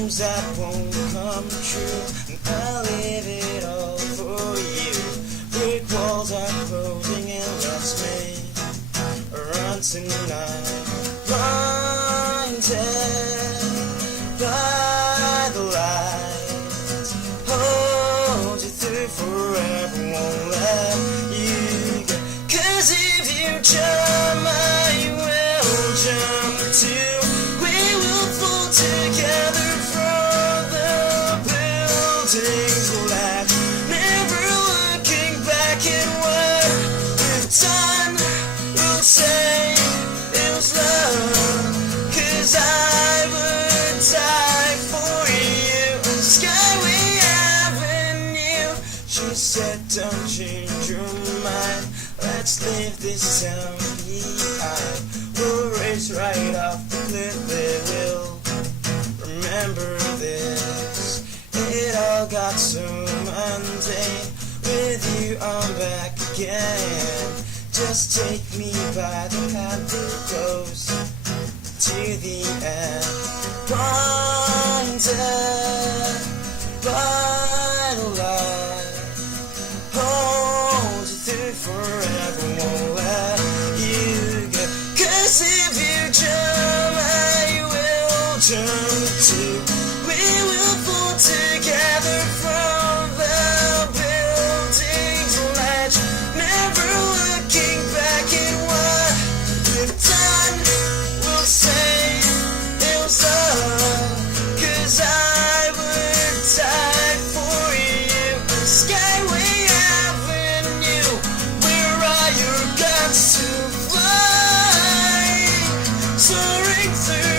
dreams that won't come true, and I'll leave it all for you. Brick walls are closing in, let's make a run tonight. Blinded by the lights, hold you through forever, won't let you go. 'Cause if you jump, I will jump too. We will fall together from the buildings left, never looking back at what we've done. We'll say it was love, 'cause I would die for you. Skyway Avenue, she said, don't change your mind, let's leave this town behind. We'll race right off the cliff, they will remember this. It all got so mundane, with you I'm back again. Just take me by the path that goes to the end. Blinded by the light, hold you through forever, won't let you go. 'Cause if you jump, I will jump too. We will fall together from the building's ledge, never looking back at what we've done. We'll say it was love, 'cause I would die for you. Skyway Avenue, where are your guts to fly, soaring through